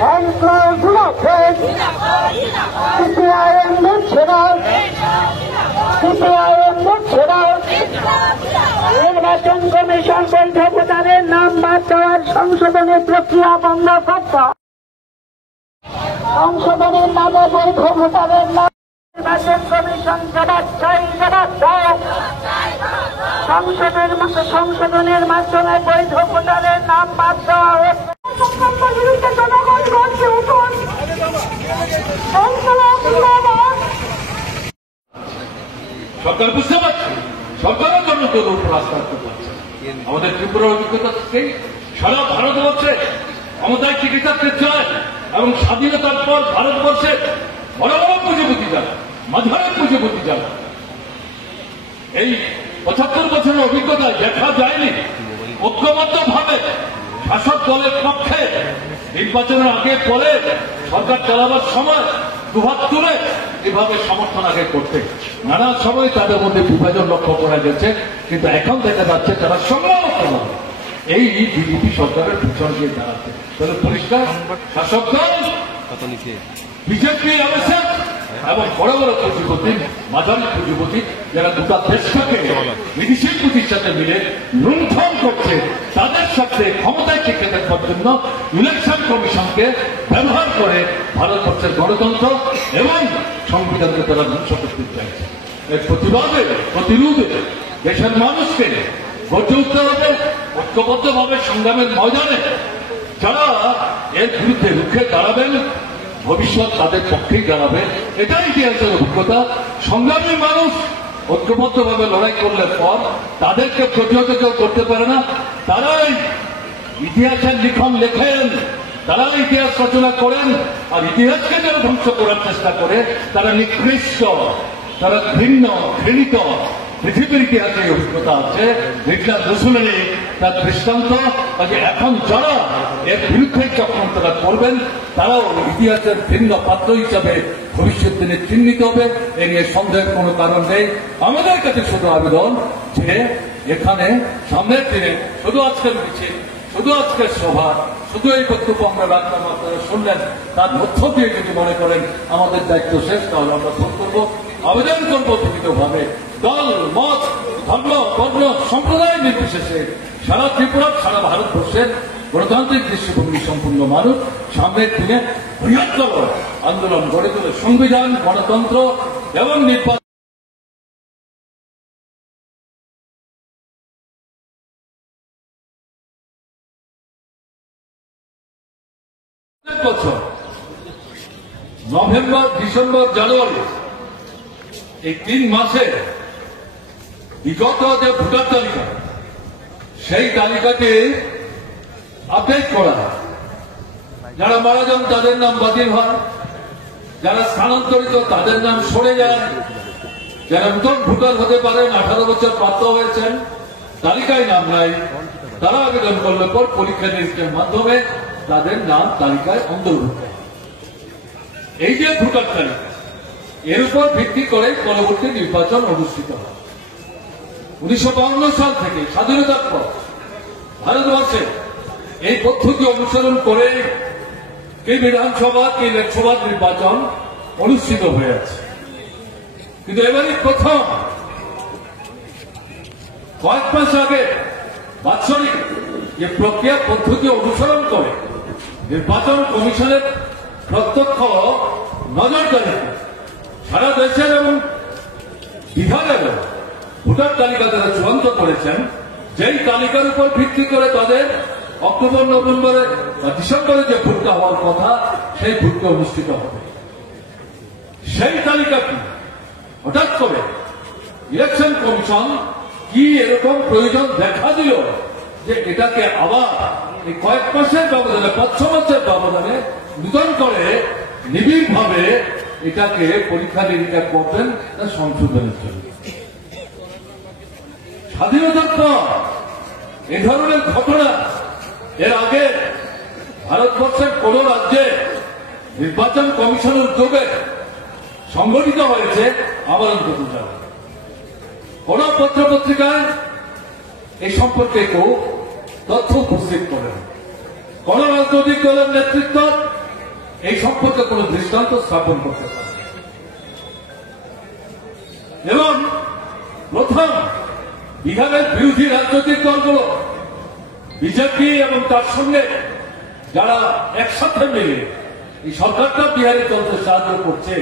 হ্যান্ডগুলোকে CPIM দিচ্ছে না, CPIM দিচ্ছে না। নির্বাচন কমিশন বৈধ ভোটারের নাম বাদ দেওয়ার সংশোধনের প্রক্রিয়া বন্ধ করতে, সংশোধনের নামে বৈধ ভোটারের নাম নির্বাচন কমিশন জবাব চাই, জবাব দাও। সংশোধনের মাধ্যমে বৈধ ভোটারের নাম বাদ দেওয়া হচ্ছে। জনগণ বলছে উঠুন, সরকার বুঝতে পারছে, সরকারের জন্য তো রাস্তা করতে পারছে। আমাদের ত্রিপুরার অভিজ্ঞতা থেকেই সারা ভারতবর্ষে ক্ষমতায় চিকিৎসাতে চায় এবং স্বাধীনতার পর ভারতবর্ষে বড় বড় পুঁজিপতি যারা, মাঝারের পুঁজিপতি যারা, এই ৭৫ বছরের অভিজ্ঞতায় দেখা যায়নি ঐক্যবদ্ধভাবে শাসক দলের পক্ষে নির্বাচনের আগে পরে সরকার চালাবার সময় দুহাত তুলে এভাবে সমর্থন আগে করতে। নানা সময় তাদের মধ্যে বিভাজন লক্ষ্য করা গেছে, কিন্তু এখন দেখা যাচ্ছে তারা সংগ্রাম এই বিজেপি সরকারের পিছন দিয়ে দাঁড়াচ্ছে। তাহলে পরিষ্কার শাসক দল বিজেপি এবং বড় বড় পুঁজিপতি, মাঝারি পুঁজিপতি যারা গোটা দেশটাকে বিদেশি পুঁজির সাথে মিলে লুণ্ঠন করছে, তাদের সাথে ক্ষমতায় টিকে থাকবার জন্য ইলেকশন কমিশনকে ব্যবহার করে ভারতবর্ষের গণতন্ত্র এবং সংবিধানকে তারা ধ্বংস করতে চাইছে। এর প্রতিরোধে দেশের মানুষকে গড়ে উঠতে হবে ঐক্যবদ্ধভাবে সংগ্রামের ময়দানে। যারা এর বিরুদ্ধে রুখে দাঁড়াবেন ভবিষ্যৎ তাদের পক্ষেই দাঁড়াবে, এটাই ইতিহাসের অভিজ্ঞতা। সংগ্রামী মানুষ ঐক্যবদ্ধভাবে লড়াই করলে পর তাদেরকে প্রতিহত কেউ করতে পারে না। তারাই ইতিহাসের লিখন লেখেন, তারা ইতিহাস রচনা করেন, আর ইতিহাসকে যারা ধ্বংস করার চেষ্টা করে তারা নিকৃষ্ট, তারা ঘৃণিত। পৃথিবীর ইতিহাসে অভিজ্ঞতা আছে, হিটলার মুসলিনি তার দৃষ্টান্ত। কাজে এখন যারা এর বিরুদ্ধে চক্রান্তরা করবেন তারাও ইতিহাসের ভিন্ন পাত্র হিসাবে ভবিষ্যৎ দিনে চিহ্নিত হবে, এ নিয়ে সন্দেহের কোনো কারণ নেই। আমাদের কাছে শুধু আবেদন যে এখানে সামনের দিনে শুধু আজকের মিছিল, শুধু আজকের সভা, শুধু এই বক্তব্য আমরা রাখলাম, আপনারা শুনলেন, তার মধ্য দিয়ে যদি মনে করেন আমাদের দায়িত্ব শেষ, তাহলে আমরা ফোন করবো, আবেদন করবো লিখিতভাবে দল, মত, ধর্ম, বর্ণ, সম্প্রদায় নির্বিশেষে সারা ত্রিপুরা, সারা ভারতবর্ষের গণতান্ত্রিক দৃষ্টিভঙ্গি সম্পূর্ণ মানুষ সামনের দিনে বৃহত্তর আন্দোলন গড়ে তোলে সংবিধান, গণতন্ত্র এবং নির্বাচন। বছর নভেম্বর, ডিসেম্বর, জানুয়ারি এই 3 মাসে বিগত যে ভোটার তালিকা, সেই তালিকাটি আপডেট করা হয়। যারা মারা যান তাদের নাম বাতিল হয়, যারা স্থানান্তরিত তাদের নাম সরে যায়, যারা নতুন ভোটার হতে পারেন 18 বছর প্রাপ্ত হয়েছেন, তালিকায় নাম নাই, তারা আবেদন করলে পর পরীক্ষা নিরীক্ষার মাধ্যমে তাদের নাম তালিকায় অন্তর্ভুক্ত। এই যে ভোটার তালিকা, এর উপর ভিত্তি করে পরবর্তী নির্বাচন অনুষ্ঠিত হয়। 1952 সাল থেকে স্বাধীনতার পর ভারতবর্ষে এই পদ্ধতি অনুসরণ করে কি বিধানসভা, কি লোকসভা নির্বাচন অনুষ্ঠিত হয়ে আছে। কিন্তু এবারই প্রথম কয়েক মাস আগে বাৎসরিক যে প্রক্রিয়া পদ্ধতি অনুসরণ করে নির্বাচন কমিশনের প্রত্যক্ষ নজরদারিতে সারা দেশের এবং বিহারের ভোটার তালিকা তারা চূড়ান্ত করেছেন, যেই তালিকার উপর ভিত্তি করে তাদের অক্টোবর, নভেম্বরে বা ডিসেম্বরে যে ভোটটা হওয়ার কথা, সেই ভোটটা অনুষ্ঠিত হবে। সেই তালিকাটি হঠাৎ করে ইলেকশন কমিশন কি এরকম প্রয়োজন দেখা দিল যে এটাকে আবার এই কয়েক মাসের ব্যবধানে, 5-6 মাসের ব্যবধানে নূতন করে নিবিড়ভাবে এটাকে পরীক্ষা নিরীক্ষা করবেন তার সংশোধনের জন্য। স্বাধীনতার পর এ ধরনের ঘটনা এর আগে ভারতবর্ষের কোন রাজ্যে নির্বাচন কমিশনের উদ্যোগে সংগঠিত হয়েছে আমার অন্তত জানা। কোন পত্র পত্রিকায় এই সম্পর্কে কেউ তথ্য উপস্থিত করেন, কোন রাজনৈতিক দলের নেতৃত্ব এই সম্পর্কে কোন দৃষ্টান্ত স্থাপন করতে পারে এবং প্রথম বিহারের বিরোধী রাজনৈতিক দলগুলো বিজেপি এবং তার সঙ্গে যারা একসাথে মিলে এই সরকারটা বিহারে চলতে সাহায্য করছে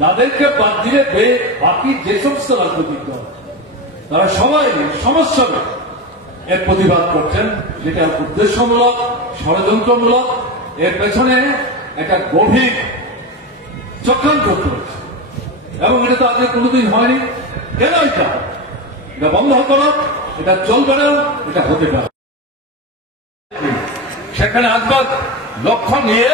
তাদেরকে বাদ দিলে বাকি যে সমস্ত রাজনৈতিক দল তারা সবাই সমস্যা এর প্রতিবাদ করছেন, যেটা উদ্দেশ্যমূলক, ষড়যন্ত্রমূলক, এর পেছনে একটা গভীর চক্রান্ত চলছে এবং এটা তো আগে কোনোদিন হয়নি। কেন এটা বন্ধ করো, এটা চলবে না, এটা হতে পারে। সেখানে আসবার লক্ষ্য নিয়ে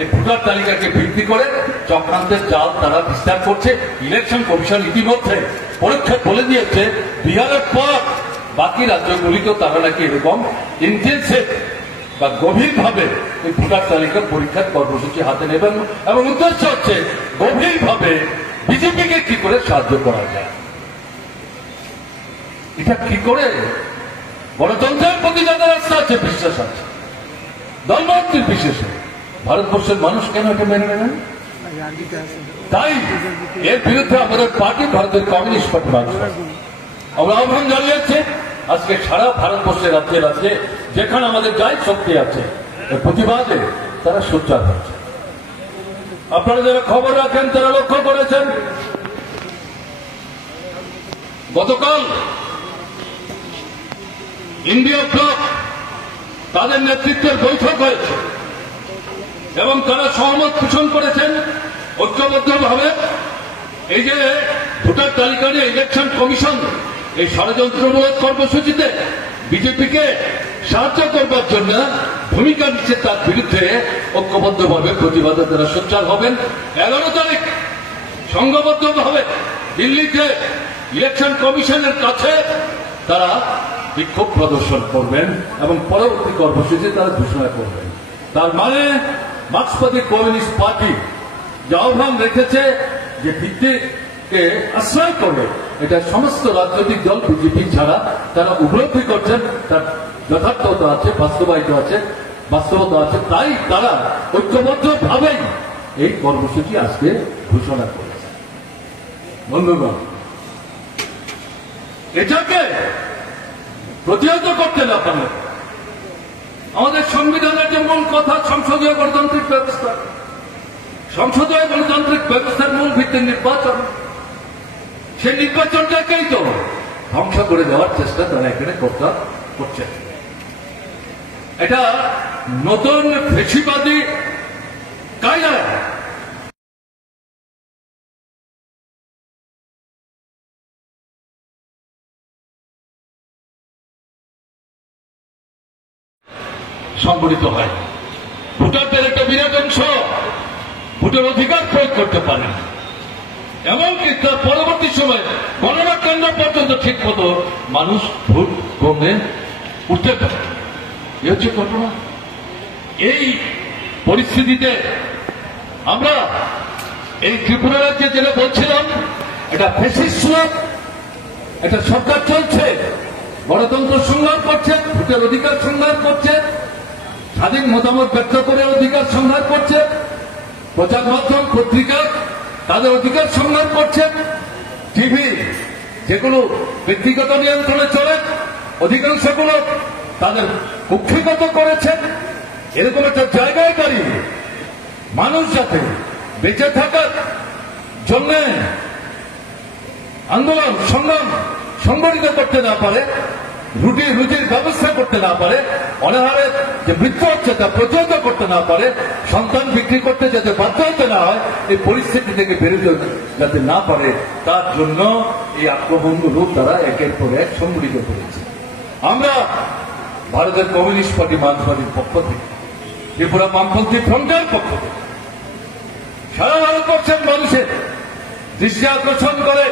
এই ভোটার তালিকাকে ভিত্তি করে চক্রান্তের জাল তারা বিস্তার করছে। ইলেকশন কমিশন ইতিমধ্যে পরীক্ষা বলে দিয়েছে বিহারের পর বাকি রাজ্যগুলিকেও তারা নাকি এরকম ইন্টেন্সিভ বা গভীরভাবে এই ভোটার তালিকা পরীক্ষার কর্মসূচি হাতে নেবেন এবং উদ্দেশ্য হচ্ছে গভীরভাবে বিজেপিকে কি করে সাহায্য করা যায়। এটা কি করে গণতন্ত্রের প্রতি যাদের আস্থা আছে, বিশ্বাস আছে, দলমতের বিশেষে ভারতবর্ষের মানুষ কেন এটা মেনে নেন? তাই এর বিরুদ্ধে আমাদের পার্টি, ভারতের কমিউনিস্ট পার্টি মানুষ আমরা আহ্বান জানিয়েছি আজকে সারা ভারতবর্ষের রাজ্যে রাজ্যে যেখানে আমাদের গায়ে শক্তি আছে এর প্রতিবাদে তারা সোচ্চার হচ্ছে। আপনারা যারা খবর রাখেন তারা লক্ষ্য করেছেন গতকাল ইন্ডিয়া ব্লক তাদের নেতৃত্বের বৈঠক হয়েছে এবং তারা সহমত পোষণ করেছেন ঐক্যবদ্ধভাবে এই যে ভোটার তালিকা নিয়ে ইলেকশন কমিশন এই ষড়যন্ত্রমূলক কর্মসূচিতে বিজেপিকে সাহায্য করবার জন্য ভূমিকা নিচ্ছে তার বিরুদ্ধে ঐক্যবদ্ধভাবে প্রতিবাদে তারা সোচ্চার হবেন। 11 তারিখ সংঘবদ্ধভাবে দিল্লিতে ইলেকশন কমিশনের কাছে তারা বিক্ষোভ প্রদর্শন করবেন এবং পরবর্তী কর্মসূচি তারা ঘোষণা করবেন। তার মানে মার্ক্সবাদী কমিউনিস্ট পার্টি যে আহ্বান রেখেছে যে ভিত্তিকে আশ্রয় করে এটা সমস্ত রাজনৈতিক দল বিজেপি ছাড়া তারা উপলব্ধি করছেন, তার যথার্থতা আছে, বাস্তবতা আছে, তাই তারা ঐক্যবদ্ধভাবেই এই কর্মসূচি আজকে ঘোষণা করেছে। বন্ধুগণ, এটাকে প্রতিহত করতে না পারলে আমাদের সংবিধানের যে মূল কথা সংসদীয় গণতান্ত্রিক ব্যবস্থা, সংসদীয় গণতান্ত্রিক ব্যবস্থার মূল ভিত্তি নির্বাচন, সেই নির্বাচনটাকেই তো ধ্বংস করে দেওয়ার চেষ্টা তারা এখানে করছে। এটা নতুন ফেসিবাদী কায়দায় সংগঠিত হয়। ভোটারদের একটা বিরাট অংশ ভোটের অধিকার প্রয়োগ করতে পারে না, এমনকি তার পরবর্তী সময় গণনা কেন্দ্র পর্যন্ত ঠিক মতো মানুষ ভোট গ্রহণে উঠতে পারে। এ হচ্ছে ঘটনা। এই পরিস্থিতিতে আমরা এই ত্রিপুরা রাজ্যে যেটা বলছিলাম, এটা ফ্যাসিস্ট একটা সরকার চলছে, গণতন্ত্র সংগ্রাম করছে, ভোটের অধিকার সংগ্রাম করছে, স্বাধীন মতামত ব্যক্ত করে অধিকার সংগ্রাম করছে, প্রচার মাধ্যম পত্রিকা তাদের অধিকার সংগ্রাম করছে, টিভি যেগুলো ব্যক্তিগত নিয়ন্ত্রণে চলে অধিকাংশগুলো তাদের কুক্ষিগত করেছে। এরকম একটা জায়গায় দাঁড়িয়ে মানুষ যাতে বেঁচে থাকার জন্য আন্দোলন সংগ্রাম সংগঠিত করতে না পারে, রুজির ব্যবস্থা করতে না পারে, অনাহারের যে মৃত্যু হচ্ছে তা প্রতিহত করতে না পারে, সন্তান বিক্রি করতে যাতে বাধ্য হতে না হয়, এই পরিস্থিতি থেকে বেরোতে যাতে না পারে, তার জন্য এই আক্রমণগুলো তারা একের পর এক সংগঠিত করেছে। আমরা ভারতের কমিউনিস্ট পার্টি মার্ক্সবাদীর পক্ষ থেকে, ত্রিপুরা বামপন্থী ফ্রন্টের পক্ষ থেকে সারা ভারতবর্ষের মানুষের দৃষ্টি আকর্ষণ করে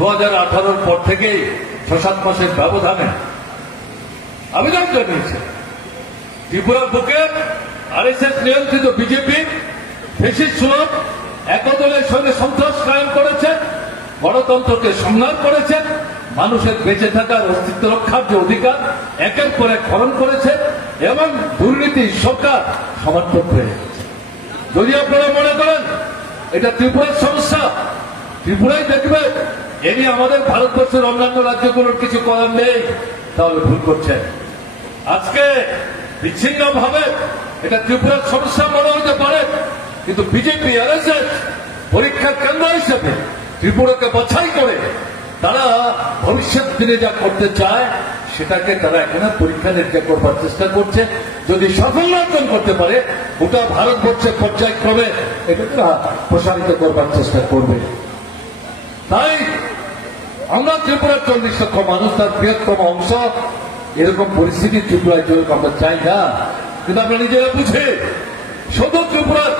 2018 পর থেকে 6-7 মাসের ব্যবধানে আবেদন জানিয়েছে ত্রিপুরার বুকে আরএসএস নিয়ন্ত্রিত বিজেপি ফ্যাসিস্ট সুলভ একদলের সঙ্গে সন্ত্রাস কায়েম করেছে, গণতন্ত্রকে সংগ্রাম করেছে, মানুষের বেঁচে থাকার অস্তিত্ব রক্ষার যে অধিকার একের পর এক হরণ করেছে এবং দুর্নীতি সরকার সমর্থক হয়ে গেছে। যদি আপনারা মনে করেন এটা ত্রিপুরার সমস্যা, ত্রিপুরাই দেখবে, এ নিয়ে আমাদের ভারতবর্ষের অন্যান্য রাজ্যগুলোর কিছু করার নেই, তাহলে ভুল করছেন। আজকে বিচ্ছিন্ন ভাবে এটা ত্রিপুরার সমস্যা মনে হতে পারে, কিন্তু বিজেপি আরএসএস পরীক্ষার কেন্দ্র হিসেবে ত্রিপুরাকে বাছাই করে তারা ভবিষ্যৎ দিনে যা করতে চায় সেটাকে তারা এখানে পরীক্ষা নিরীক্ষা করবার চেষ্টা করছে। যদি সাফল্য অর্জন করতে পারে গোটা ভারতবর্ষের পর্যায়ক্রমে এটা প্রসারিত করবার চেষ্টা করবে। তাই আমরা ত্রিপুরার 40 লক্ষ মানুষ, তার বৃহত্তম অংশ, এরকম পরিস্থিতি ত্রিপুরায় চলুক আমরা চাই না। কিন্তু আমরা নিজেরা বুঝে শুধু ত্রিপুরার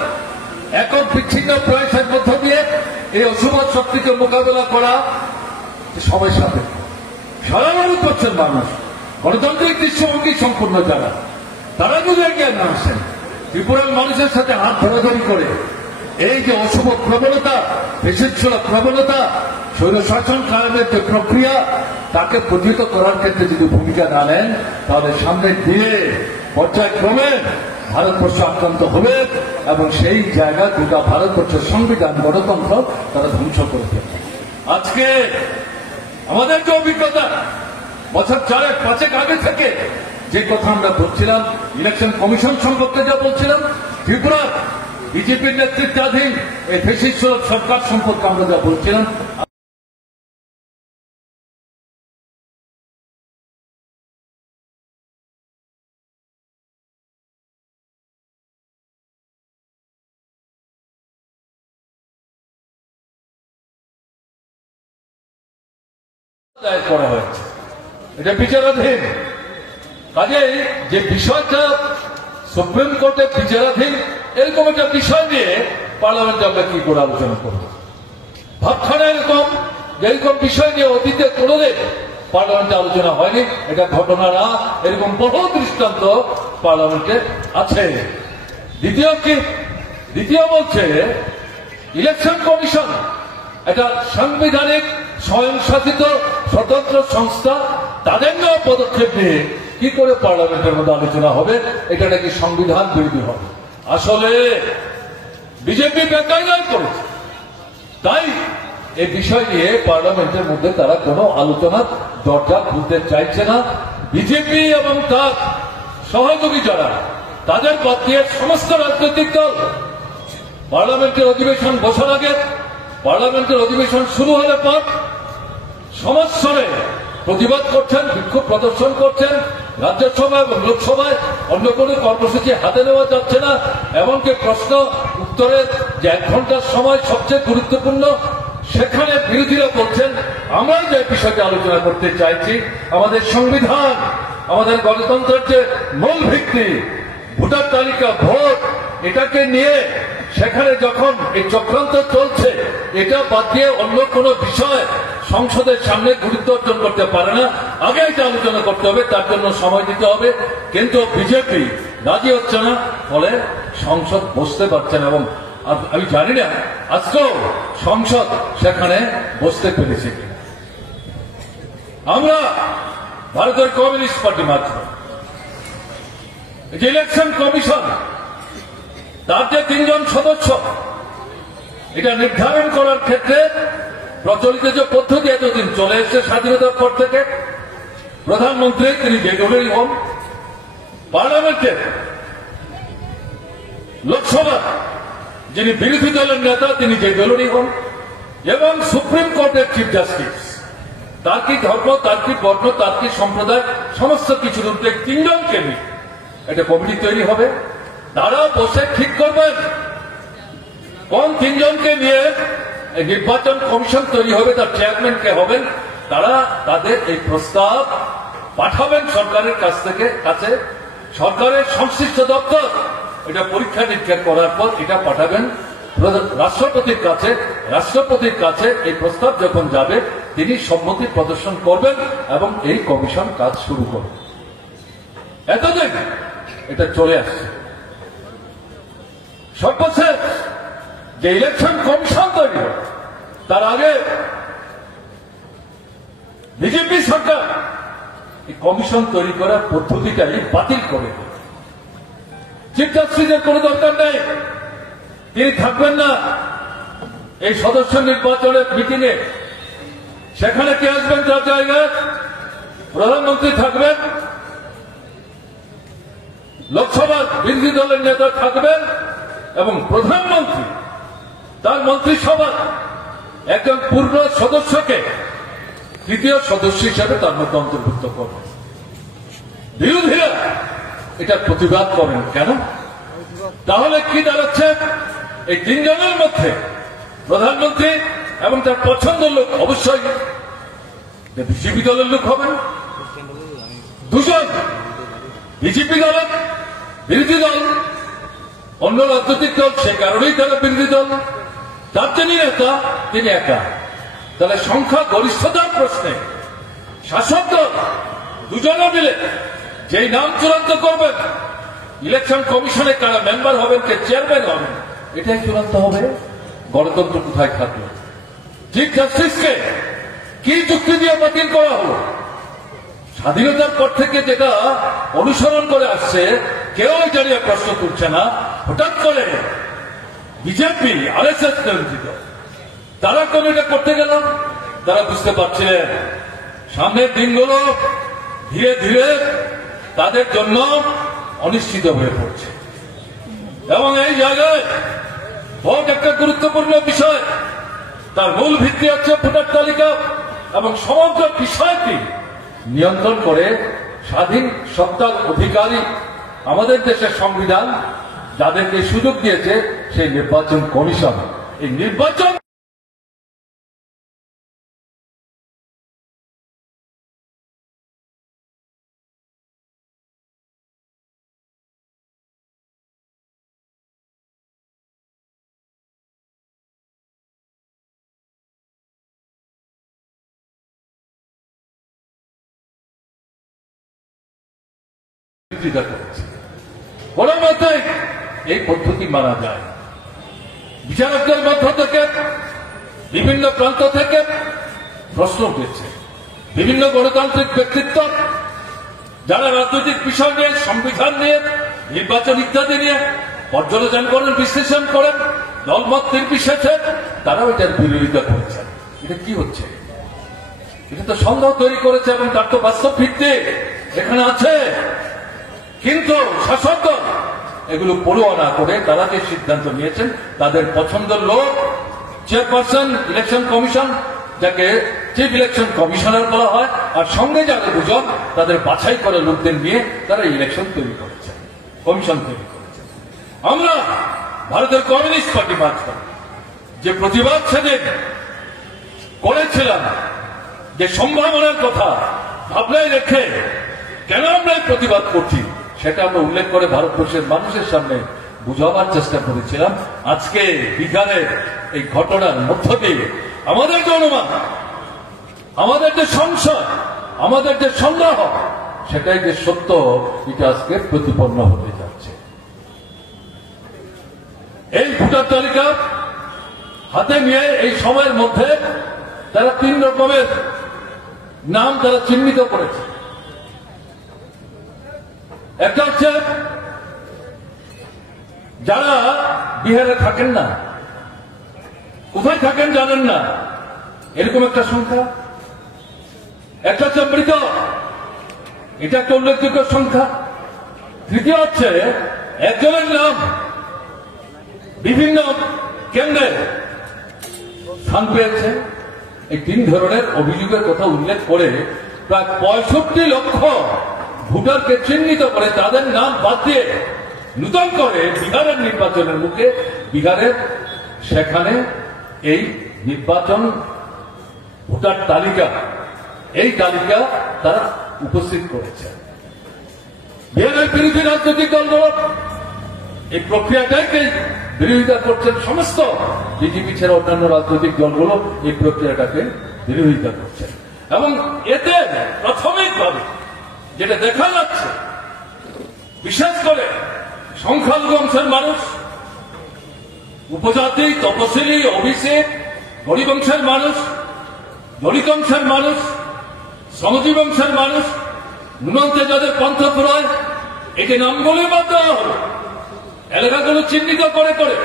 একক বিচ্ছিন্ন প্রয়াসের মধ্য দিয়ে এই অশুভ শক্তিকে মোকাবেলা করা সময়ের সাথে সারা ভারতবর্ষের মানুষ গণতান্ত্রিক দৃষ্টিভঙ্গি সম্পূর্ণ যারা, তারা যদি এগিয়ে না আসেন ত্রিপুরার মানুষের সাথে হাত ধরাধরি করে এই যে অশুভ প্রবণতা, বিশৃঙ্খলা প্রবণতা, স্বৈরশাসন কায়েমের যে প্রক্রিয়া, তাকে প্রতিহত করার ক্ষেত্রে যদি ভূমিকা না নেন তাহলে সামনে দিয়ে পর্যায়ক্রমে ভারতবর্ষ আক্রান্ত হবে এবং সেই জায়গা গোটা ভারতবর্ষের সংবিধান, গণতন্ত্র তারা ধ্বংস করে দেবে। আজকে আমাদের যে অভিজ্ঞতা বছর 4-5 আগে থেকে যে কথা আমরা বলছিলাম, ইলেকশন কমিশন সম্পর্কে যা বলছিলাম, ত্রিপুরার বিজেপির নেতৃত্বাধীন এই ফ্যাসিস্ট সরকার সম্পর্কে আমরা যা বলছিলাম, করা হয়েছে, এটা বিচারাধীন। কাজেই যে বিষয়টা সুপ্রিম কোর্টের বিচারাধীন, এরকম একটা বিষয় নিয়ে পার্লামেন্টে আমরা কি করে আলোচনা করব? ভাবখানা এরকম যেরকম বিষয় নিয়ে অতীতে কোনোদিন পার্লামেন্টে আলোচনা হয়নি, এটা ঘটনা না, এরকম বহু দৃষ্টান্ত পার্লামেন্টে আছে। দ্বিতীয় বলছে ইলেকশন কমিশন এটা সাংবিধানিক স্বয়ংশাসিত স্বতন্ত্র সংস্থা, তাদের নেওয়া পদক্ষেপ নিয়ে কি করে পার্লামেন্টের মধ্যে আলোচনা হবে, এটা নাকি সংবিধান বিরোধী হবে। আসলে বিজেপি বেকায়দায় করেছে, তাই এই বিষয় নিয়ে পার্লামেন্টের মধ্যে তারা কোনো আলোচনার দরজা খুলতে চাইছে না। বিজেপি এবং তার সহযোগী যারা, তাদের বাদ দিয়ে সমস্ত রাজনৈতিক দল পার্লামেন্টের অধিবেশন বসার আগে, পার্লামেন্টের অধিবেশন শুরু হলে পর সমস্যরে প্রতিবাদ করছেন, বিক্ষোভ প্রদর্শন করছেন। রাজ্যসভা এবং লোকসভায় অন্য কোনো কর্মসূচি হাতে নেওয়া যাচ্ছে না, এমনকি প্রশ্ন উত্তরের যে 1 ঘন্টার সময় সবচেয়ে গুরুত্বপূর্ণ, সেখানে বিরোধীরা বলছেন আমরা যে বিষয়টি আলোচনা করতে চাইছি, আমাদের সংবিধান, আমাদের গণতন্ত্রের যে মূল ভিত্তি, ভোটার তালিকা, ভোট, এটাকে নিয়ে সেখানে যখন এই চক্রান্ত চলছে, এটা বাদ দিয়ে অন্য কোনো বিষয় সংসদের সামনে গুরুত্ব অর্জন করতে পারে না। আগে এটা আলোচনা করতে হবে, তার জন্য সময় দিতে হবে, কিন্তু বিজেপি রাজি হচ্ছে না, ফলে সংসদ বসতে পারছে না। এবং আমি জানি না আজকেও সংসদ সেখানে বসতে পেরেছে কিনা। আমরা ভারতের কমিউনিস্ট পার্টি মাত্র যে ইলেকশন কমিশন, তার যে 3 জন সদস্য, এটা নির্ধারণ করার ক্ষেত্রে প্রচলিত যে পদ্ধতি এতদিন চলে এসেছে স্বাধীনতার পর থেকে, প্রধানমন্ত্রী তিনি যে দলেরই হন, পার্লামেন্টের লোকসভা যিনি বিরোধী দলের নেতা তিনি যে দলেরই হন, এবং সুপ্রিম কোর্টের চিফ জাস্টিস, তার কি ধর্ম, তার কি বর্ণ, তার কি সম্প্রদায়, সমস্ত কিছুর উদ্বেগ 3 জনকে নিয়ে একটা কমিটি তৈরি হবে। তারা বসে ঠিক করবেন কোন 3 জনকে নিয়ে নির্বাচন কমিশন তৈরি হবে, তার চেয়ারম্যান কে হবেন। তারা তাদের এই প্রস্তাব পাঠাবেন সরকারের কাছে, সরকারের সংশ্লিষ্ট দপ্তর এটা পরীক্ষা নিরীক্ষা করার পর এটা পাঠাবেন রাষ্ট্রপতির কাছে। রাষ্ট্রপতির কাছে এই প্রস্তাব যখন যাবে, তিনি সম্মতি প্রদর্শন করবেন এবং এই কমিশন কাজ শুরু করবে। এতদিন এটা চলে আসছে। সর্বশেষ যে ইলেকশন কমিশন তৈরি হবে, তার আগে বিজেপি সরকার এই কমিশন তৈরি করার পদ্ধতিটাই বাতিল করে। চিফ জাস্টিসের কোনো দরকার নেই, তিনি থাকবেন না এই সদস্য নির্বাচনের মিটিংয়ে। সেখানে কে আসবেন তার জায়গায়? প্রধানমন্ত্রী থাকবেন, লোকসভার বিরোধী দলের নেতা থাকবেন এবং প্রধানমন্ত্রী তার মন্ত্রিসভার একজন পূর্ণ সদস্যকে তৃতীয় সদস্য হিসাবে তার মধ্যে অন্তর্ভুক্ত করবেন। বিরোধীরা এটার প্রতিবাদ করেন কেন? তাহলে কি দাঁড়াচ্ছে? এই তিনজনের মধ্যে প্রধানমন্ত্রী এবং তার পছন্দের লোক অবশ্যই বিজেপি দলের লোক হবেন, দুজন বিজেপি দলের বিরোধী দল, অন্য রাজনৈতিক দল, সে কারণেই তারা বিরোধী দল, তার যিনি নেতা তিনি একা। তাহলে সংখ্যা গরিষ্ঠতার প্রশ্নে শাসক দল দুজনে মিলে যেই নাম চূড়ান্ত করবেন, ইলেকশন কমিশনে কারা মেম্বার হবেন, কে চেয়ারম্যান হবেন, এটাই চূড়ান্ত হবে। গণতন্ত্র কোথায় থাকলো? চিফ জাস্টিসকে কি যুক্তি দিয়ে বাতিল করা হলো? স্বাধীনতার পর থেকে যেটা অনুসরণ করে আসছে কেউ এটা নিয়ে প্রশ্ন তুলছে না। হঠাৎ করে বিজেপি আরএসএস নিয়ন্ত্রিত তারা কোন এটা করতে গেল? তারা বুঝতে পারছিলেন সামনের দিনগুলো ধীরে ধীরে তাদের জন্য অনিশ্চিত হয়ে পড়ছে এবং এই জায়গায় ভোট একটা গুরুত্বপূর্ণ বিষয়। তার মূল ভিত্তি হচ্ছে ভোটার তালিকা এবং সমগ্র বিষয়টি নিয়ন্ত্রণ করে স্বাধীন সত্তার অধিকারী আমাদের দেশের সংবিধান যাদেরকে সুযোগ দিয়েছে সেই নির্বাচন কমিশন। এই নির্বাচন কোন মতে এই পদ্ধতি মানা যায়। বিচারকদের মধ্য থেকে বিভিন্ন প্রান্ত থেকে প্রশ্ন উঠেছে, বিভিন্ন গণতান্ত্রিক ব্যক্তিত্ব যারা রাজনৈতিক বিষয় নিয়ে, সংবিধান নিয়ে, নির্বাচন ইত্যাদি নিয়ে পর্যালোচনা করেন, বিশ্লেষণ করেন, দলমত নির্বিশেষে তারাও এটার বিরোধিতা করেছেন। এটা কি হচ্ছে? এটা তো সন্দেহ তৈরি করেছে এবং তার তো বাস্তব ভিত্তি এখানে আছে। কিন্তু শাসক দল এগুলো পড়ুয়া না করে তারা যে সিদ্ধান্ত নিয়েছেন, তাদের পছন্দের লোক চেয়ারপারসন ইলেকশন কমিশন, যাকে চিফ ইলেকশন কমিশনার বলা হয়, আর সঙ্গে যারা দুজন তাদের বাছাই করে লোকদের নিয়ে তারা ইলেকশন তৈরি করেছে, কমিশন তৈরি করেছে। আমরা ভারতের কমিউনিস্ট পার্টি মাঝখানে যে প্রতিবাদ সেদিন করেছিলাম, যে সম্ভাবনার কথা ভাবনায় রেখে কেন আমরা এই প্রতিবাদ করছি সেটা আমরা উল্লেখ করে ভারতবর্ষের মানুষের সামনে বুঝাবার চেষ্টা করেছিলাম। আজকে বিহারের এই ঘটনার মধ্য দিয়ে আমাদের যে অনুমান, আমাদের যে সংশয়, আমাদের যে সন্দেহ, সেটাই যে সত্য, এটা আজকে প্রতিপন্ন হতে যাচ্ছে। এই ভোটার তালিকা হাতে নিয়ে এই সময়ের মধ্যে তারা 3 রকমের নাম তারা চিহ্নিত করেছে। একটা হচ্ছে যারা বিহারে থাকেন না, কোথায় থাকেন জানেন না, এরকম একটা সংখ্যা। একটা হচ্ছে মৃত, এটা একটা উল্লেখযোগ্য সংখ্যা। তৃতীয় হচ্ছে একজনের নাম বিভিন্ন কেন্দ্রে স্থান পেয়েছে। এই 3 ধরনের অভিযোগের কথা উল্লেখ করে প্রায় 65 লক্ষ ভোটারকে চিহ্নিত করে তাদের নাম বাদ দিয়ে নূতন করে বিহারের নির্বাচনের মুখে বিহারের সেখানে এই নির্বাচন ভোটার তালিকা, এই তালিকা তারা উপস্থিত করেছে। বিহারের বিরোধী রাজনৈতিক দলগুলো এই প্রক্রিয়াটাকে বিরোধিতা করছেন। সমস্ত বিজেপি ছাড়া অন্যান্য রাজনৈতিক দলগুলো এই প্রক্রিয়াটাকে বিরোধিতা করছেন এবং এতে প্রাথমিকভাবে যেটা দেখা যাচ্ছে, বিশেষ করে সংখ্যালঘু অংশের মানুষ, উপজাতি, তপশিলি, ওবিসি, গরিব অংশের মানুষ, দলিত অংশের মানুষ, শ্রমজীবী অংশের মানুষ, নুনন্তে যাদের পন্থ ফুরায়, এই যে নামগুলি বাদ দেওয়া হল, এলাকাগুলো চিহ্নিত করে করে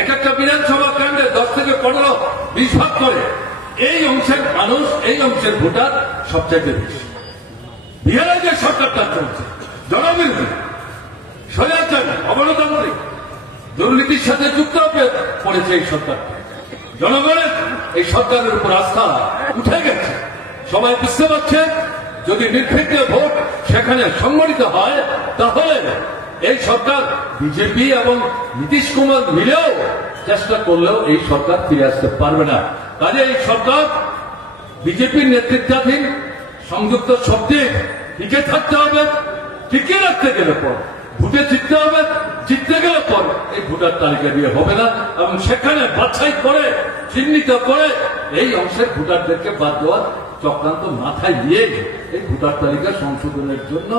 এক একটা বিধানসভা কেন্দ্রে 10 থেকে 15-20 ভাগ করে এই অংশের মানুষ, এই অংশের ভোটার সবচাইতে বেশি। বিহারে যে সরকারটা চলছে জনবিরোধী, স্বৈরাচারী, অগণতান্ত্রিক, দুর্নীতির সাথে যুক্ত পড়েছে এই সরকার। জনগণের এই সরকারের উপর আস্থা উঠে গেছে। সবাই বুঝতে পারছে যদি নির্বিঘ্নে ভোট সেখানে সংগঠিত হয় তাহলে এই সরকার বিজেপি এবং নীতিশ কুমার মিলেও চেষ্টা করলেও এই সরকার ফিরে আসতে পারবে না। কাজে এই সরকার বিজেপির নেতৃত্বাধীন সংযুক্ত শক্তি টিকে থাকতে হবে। টিকিয়ে রাখতে গেলে পর ভোটে জিততে হবে, জিততে গেলে পর এই ভোটার তালিকা দিয়ে হবে না এবং সেখানে বাছাই করে চিহ্নিত করে এই অংশের ভোটারদেরকে বাদ দেওয়ার চক্রান্ত মাথায় নিয়ে এই ভোটার তালিকা সংশোধনের জন্য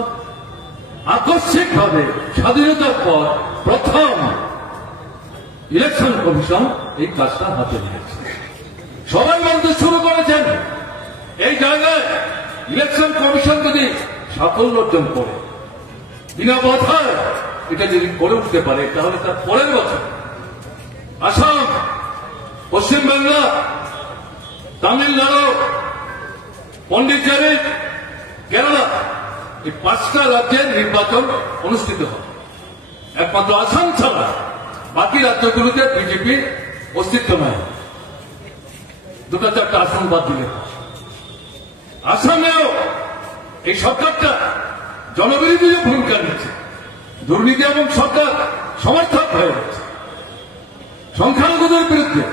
আকস্মিকভাবে স্বাধীনতার পর প্রথম ইলেকশন কমিশন এই কাজটা হাতে নিয়েছে। সবাই বলতে শুরু করেছেন এই জায়গায় ইলেকশন কমিশন যদি সাফল্য অর্জন করে, বিনা বাধায় এটা যদি করে উঠতে পারে, তাহলে তার পরের বছর আসাম, পশ্চিমবাংলা, তামিলনাড়ু, পন্ডিচেরি, কেরালা এই 5টা রাজ্যের নির্বাচন অনুষ্ঠিত হবে। একমাত্র আসাম ছাড়া বাকি রাজ্যগুলোতে বিজেপির অস্তিত্ব নয়। 2-4টা আসন বাদ দিলে আসামেও এই সরকারটা জনবিরোধী ভূমিকা নিচ্ছে, দুর্নীতি এবং সরকার সমর্থক হয়ে যাচ্ছে, সংখ্যালঘুদের বিরুদ্ধে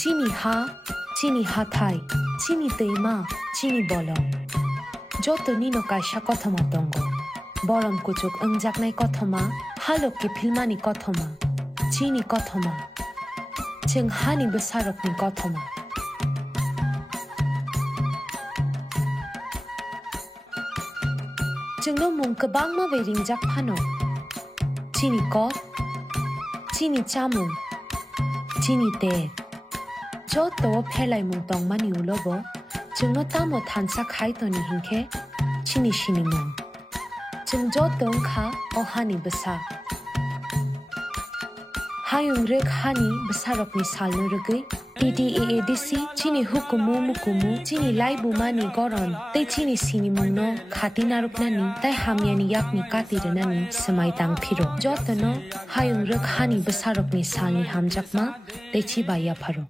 চিনি হা, চিনি হাথাই, চিনি তৈমা, চিনি বলম। যত নিনো কাইসা কথমা দঙ্গ। বরম কুচুক ওংজাকনাই কথমা, হালককে ফিলমানি কথমা, চিনি কথমা। जों हानि बोसारकनि गथमा। जोंनो मुं गोबां माबे रिंजाक फानो। चिनि कप, चिनि चामुं, चिनि ते। जतो फेलाय मुं दंमानि उलोबो, जोंनो तामो थानसा खायतनि हिंखे, चिनि सिनि मुं। जों जतो ओंखा अहानि बोसा। Hayung rek hani besarokni salno regui TTAADC chini hukumu mukumu chini laibu mani goron tei chini sini mungno khati naruknani tai hamyani yakni katirenani semai tang phiro jotono hayung rek hani besarokni salni hamjakma tei chibaya pharo